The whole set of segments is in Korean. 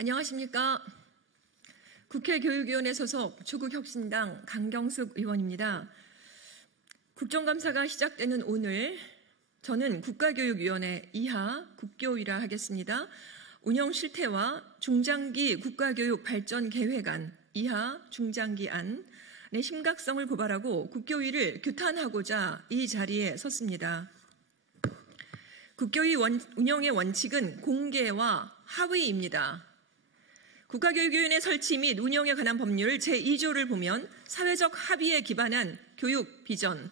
안녕하십니까. 국회 교육위원회 소속 조국혁신당 강경숙 의원입니다. 국정감사가 시작되는 오늘 저는 국가교육위원회 이하 국교위라 하겠습니다. 운영 실태와 중장기 국가교육 발전 계획안 이하 중장기안의 심각성을 고발하고 국교위를 규탄하고자 이 자리에 섰습니다. 국교위 운영의 원칙은 공개와 합의입니다. 국가교육위원회 설치 및 운영에 관한 법률 제2조를 보면 사회적 합의에 기반한 교육 비전,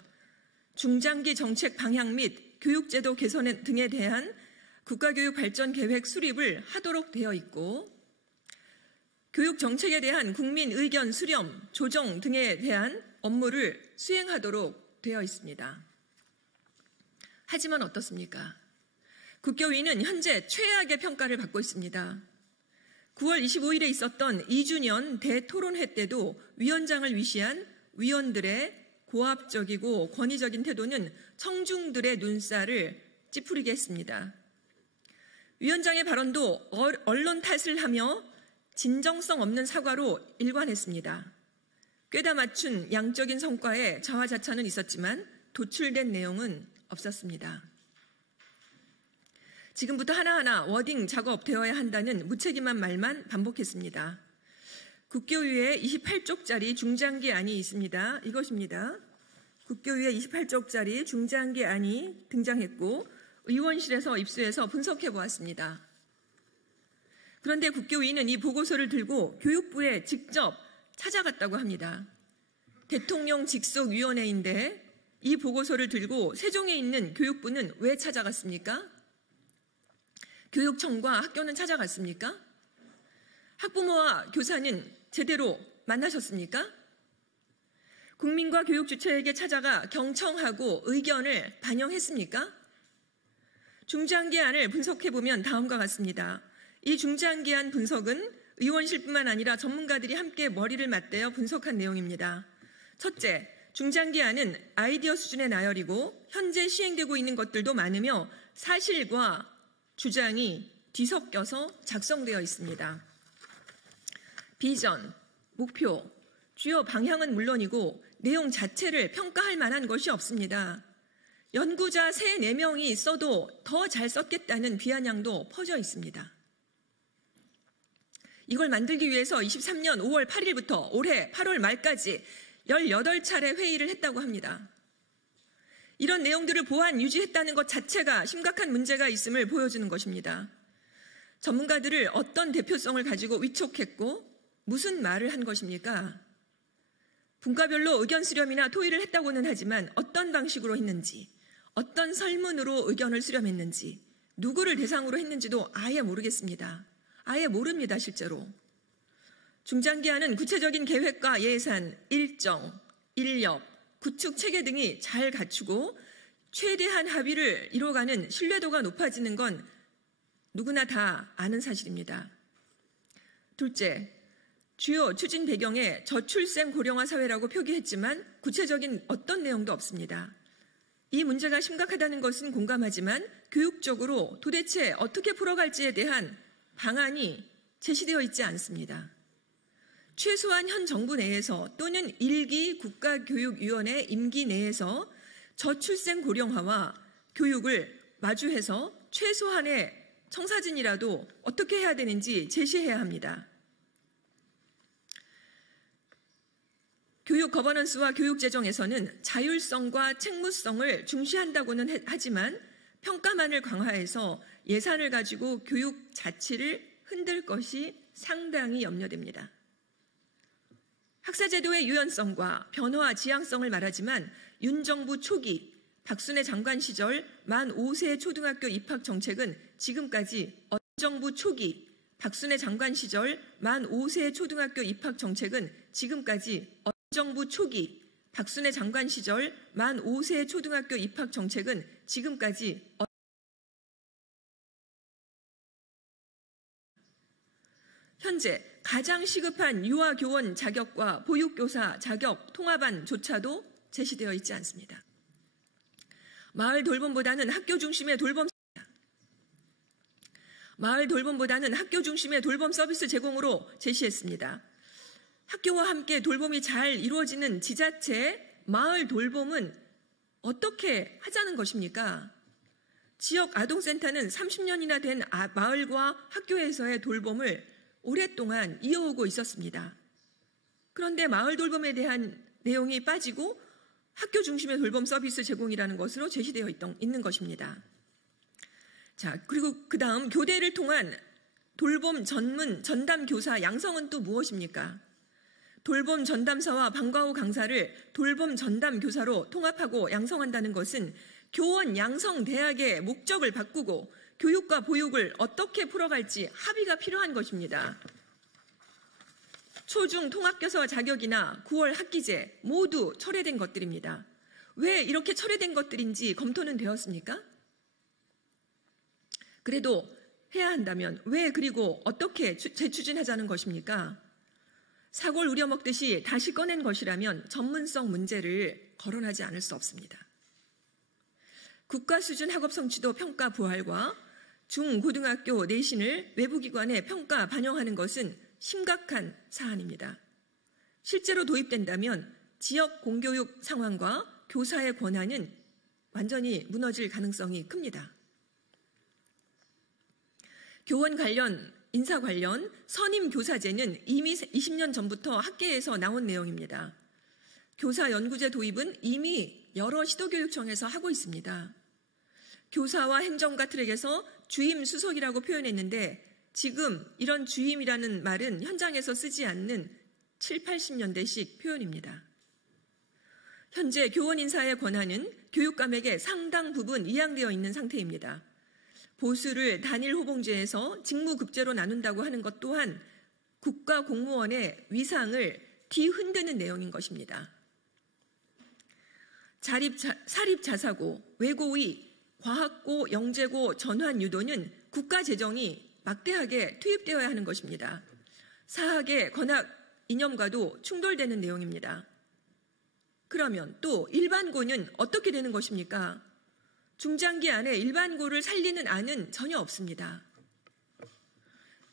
중장기 정책 방향 및 교육제도 개선 등에 대한 국가교육 발전 계획 수립을 하도록 되어 있고, 교육 정책에 대한 국민 의견 수렴, 조정 등에 대한 업무를 수행하도록 되어 있습니다. 하지만 어떻습니까? 국교위는 현재 최악의 평가를 받고 있습니다. 9월 25일에 있었던 2주년 대토론회 때도 위원장을 위시한 위원들의 고압적이고 권위적인 태도는 청중들의 눈살을 찌푸리게 했습니다. 위원장의 발언도 언론 탓을 하며 진정성 없는 사과로 일관했습니다. 꿰다 맞춘 양적인 성과에 자화자찬은 있었지만 도출된 내용은 없었습니다. 지금부터 하나하나 워딩 작업되어야 한다는 무책임한 말만 반복했습니다. 국교위에 28쪽짜리 중장기안이 있습니다. 이것입니다. 국교위에 28쪽짜리 중장기안이 등장했고 의원실에서 입수해서 분석해 보았습니다. 그런데 국교위는 이 보고서를 들고 교육부에 직접 찾아갔다고 합니다. 대통령 직속 위원회인데 이 보고서를 들고 세종에 있는 교육부는 왜 찾아갔습니까? 교육청과 학교는 찾아갔습니까? 학부모와 교사는 제대로 만나셨습니까? 국민과 교육 주체에게 찾아가 경청하고 의견을 반영했습니까? 중장기안을 분석해보면 다음과 같습니다. 이 중장기안 분석은 의원실뿐만 아니라 전문가들이 함께 머리를 맞대어 분석한 내용입니다. 첫째, 중장기안은 아이디어 수준의 나열이고 현재 시행되고 있는 것들도 많으며 사실과 주장이 뒤섞여서 작성되어 있습니다. 비전, 목표, 주요 방향은 물론이고 내용 자체를 평가할 만한 것이 없습니다. 연구자 3-4명이 써도 더 잘 썼겠다는 비아냥도 퍼져 있습니다. 이걸 만들기 위해서 23년 5월 8일부터 올해 8월 말까지 18차례 회의를 했다고 합니다. 이런 내용들을 보완 유지했다는 것 자체가 심각한 문제가 있음을 보여주는 것입니다. 전문가들을 어떤 대표성을 가지고 위촉했고 무슨 말을 한 것입니까? 분과별로 의견 수렴이나 토의를 했다고는 하지만 어떤 방식으로 했는지, 어떤 설문으로 의견을 수렴했는지, 누구를 대상으로 했는지도 아예 모르겠습니다. 아예 모릅니다, 실제로. 중장기안은 구체적인 계획과 예산, 일정, 인력, 구축 체계 등이 잘 갖추고 최대한 합의를 이뤄가는 신뢰도가 높아지는 건 누구나 다 아는 사실입니다. 둘째, 주요 추진 배경에 저출생 고령화 사회라고 표기했지만 구체적인 어떤 내용도 없습니다. 이 문제가 심각하다는 것은 공감하지만 교육적으로 도대체 어떻게 풀어갈지에 대한 방안이 제시되어 있지 않습니다. 최소한 현 정부 내에서 또는 1기 국가교육위원회 임기 내에서 저출생 고령화와 교육을 마주해서 최소한의 청사진이라도 어떻게 해야 되는지 제시해야 합니다. 교육 거버넌스와 교육 재정에서는 자율성과 책무성을 중시한다고는 하지만 평가만을 강화해서 예산을 가지고 교육 자치를 흔들 것이 상당히 염려됩니다. 학사제도의 유연성과 변화 지향성을 말하지만 윤 정부 초기 박순애 장관 시절 만 5세 초등학교 입학 정책은 지금까지 정부 초기 박순애 장관 시절 만 5세 초등학교 입학 정책은 지금까지 정부 초기 박순애 장관 시절 만 5세 초등학교 입학 정책은 지금까지 현재 가장 시급한 유아교원 자격과 보육교사 자격 통합안조차도 제시되어 있지 않습니다. 마을 돌봄보다는 학교 중심의 돌봄 마을 돌봄보다는 학교 중심의 돌봄 서비스 제공으로 제시했습니다. 학교와 함께 돌봄이 잘 이루어지는 지자체, 마을 돌봄은 어떻게 하자는 것입니까? 지역 아동센터는 30년이나 된 마을과 학교에서의 돌봄을 오랫동안 이어오고 있었습니다. 그런데 마을 돌봄에 대한 내용이 빠지고 학교 중심의 돌봄 서비스 제공이라는 것으로 제시되어 있는 것입니다. 자, 그리고 그 다음 교대를 통한 돌봄 전문 전담 교사 양성은 또 무엇입니까? 돌봄 전담사와 방과 후 강사를 돌봄 전담 교사로 통합하고 양성한다는 것은 교원 양성 대학의 목적을 바꾸고 교육과 보육을 어떻게 풀어갈지 합의가 필요한 것입니다. 초중 통합교사 자격이나 9월 학기제 모두 철회된 것들입니다. 왜 이렇게 철회된 것들인지 검토는 되었습니까? 그래도 해야 한다면 왜 그리고 어떻게 재추진하자는 것입니까? 사골 우려먹듯이 다시 꺼낸 것이라면 전문성 문제를 거론하지 않을 수 없습니다. 국가 수준 학업 성취도 평가 부활과 중고등학교 내신을 외부기관에 평가 반영하는 것은 심각한 사안입니다. 실제로 도입된다면 지역 공교육 상황과 교사의 권한은 완전히 무너질 가능성이 큽니다. 교원 관련, 인사 관련 선임 교사제는 이미 20년 전부터 학계에서 나온 내용입니다. 교사 연구제 도입은 이미 여러 시도교육청에서 하고 있습니다. 교사와 행정가 트랙에서 주임 수석이라고 표현했는데 지금 이런 주임이라는 말은 현장에서 쓰지 않는 7, 80년대식 표현입니다. 현재 교원 인사의 권한은 교육감에게 상당 부분 이양되어 있는 상태입니다. 보수를 단일 호봉제에서 직무급제로 나눈다고 하는 것 또한 국가 공무원의 위상을 뒤흔드는 내용인 것입니다. 사립자사고, 외고위, 과학고, 영재고, 전환 유도는 국가 재정이 막대하게 투입되어야 하는 것입니다. 사학의 권학 이념과도 충돌되는 내용입니다. 그러면 또 일반고는 어떻게 되는 것입니까? 중장기 안에 일반고를 살리는 안은 전혀 없습니다.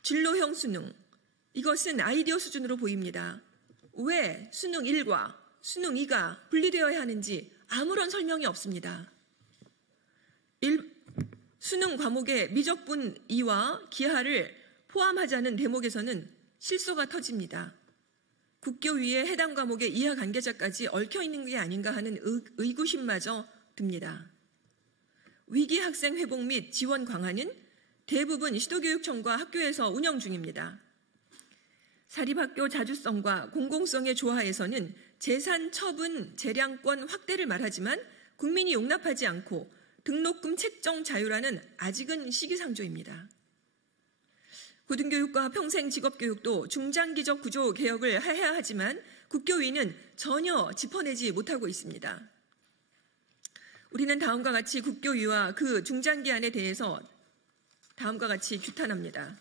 진로형 수능, 이것은 아이디어 수준으로 보입니다. 왜 수능 1과 수능 2가 분리되어야 하는지 아무런 설명이 없습니다. 수능 과목의 미적분 2와 기하를 포함하자는 대목에서는 실소가 터집니다. 국교위에 해당 과목의 이하관계자까지 얽혀있는 게 아닌가 하는 의구심마저 듭니다. 위기 학생 회복 및 지원 강화는 대부분 시도교육청과 학교에서 운영 중입니다. 사립학교 자주성과 공공성의 조화에서는 재산 처분 재량권 확대를 말하지만 국민이 용납하지 않고 등록금 책정 자유라는 아직은 시기상조입니다. 고등교육과 평생 직업교육도 중장기적 구조 개혁을 해야 하지만 국교위는 전혀 짚어내지 못하고 있습니다. 우리는 다음과 같이 국교위와 그 중장기안에 대해서 다음과 같이 규탄합니다.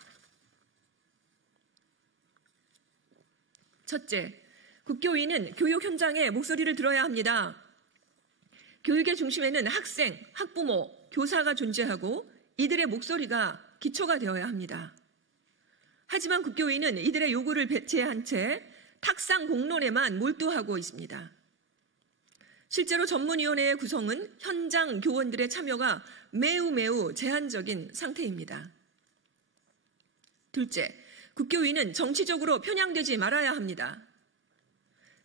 첫째, 국교위는 교육 현장의 목소리를 들어야 합니다. 교육의 중심에는 학생, 학부모, 교사가 존재하고 이들의 목소리가 기초가 되어야 합니다. 하지만 국교위는 이들의 요구를 배제한 채 탁상 공론에만 몰두하고 있습니다. 실제로 전문위원회의 구성은 현장 교원들의 참여가 매우 제한적인 상태입니다. 둘째, 국교위는 정치적으로 편향되지 말아야 합니다.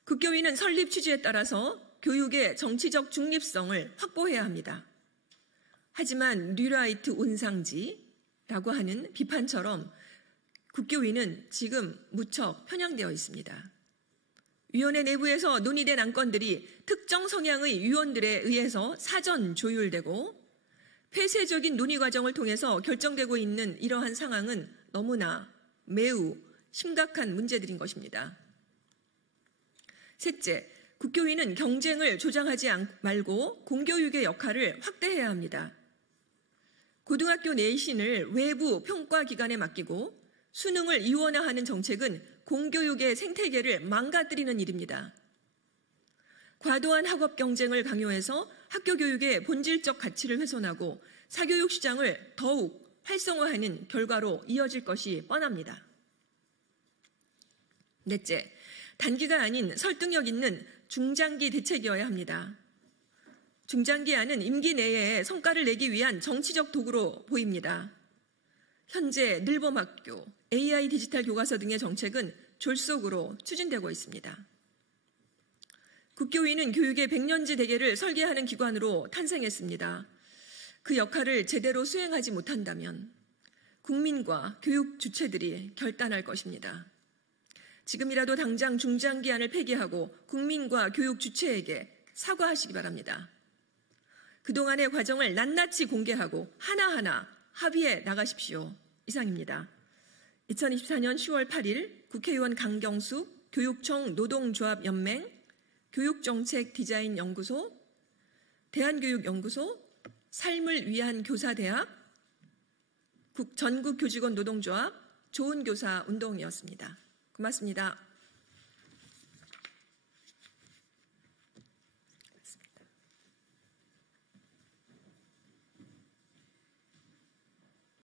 국교위는 설립 취지에 따라서 교육의 정치적 중립성을 확보해야 합니다. 하지만 뉴라이트 온상지라고 하는 비판처럼 국교위는 지금 무척 편향되어 있습니다. 위원회 내부에서 논의된 안건들이 특정 성향의 위원들에 의해서 사전 조율되고 폐쇄적인 논의 과정을 통해서 결정되고 있는 이러한 상황은 너무나 매우 심각한 문제들인 것입니다. 셋째, 국교위는 경쟁을 조장하지 말고 공교육의 역할을 확대해야 합니다. 고등학교 내신을 외부 평가기관에 맡기고 수능을 이원화하는 정책은 공교육의 생태계를 망가뜨리는 일입니다. 과도한 학업 경쟁을 강요해서 학교 교육의 본질적 가치를 훼손하고 사교육 시장을 더욱 활성화하는 결과로 이어질 것이 뻔합니다. 넷째, 단기가 아닌 설득력 있는 중장기 대책이어야 합니다. 중장기안은 임기 내에 성과를 내기 위한 정치적 도구로 보입니다. 현재 늘봄학교, AI 디지털 교과서 등의 정책은 졸속으로 추진되고 있습니다. 국교위는 교육의 100년지 대계를 설계하는 기관으로 탄생했습니다. 그 역할을 제대로 수행하지 못한다면 국민과 교육 주체들이 결단할 것입니다. 지금이라도 당장 중장기안을 폐기하고 국민과 교육 주체에게 사과하시기 바랍니다. 그동안의 과정을 낱낱이 공개하고 하나하나 합의해 나가십시오. 이상입니다. 2024년 10월 8일 국회의원 강경숙, 교육청 노동조합연맹, 교육정책디자인연구소, 대한교육연구소, 삶을 위한 교사대학, 전국교직원 노동조합, 좋은 교사 운동이었습니다. 고맙습니다.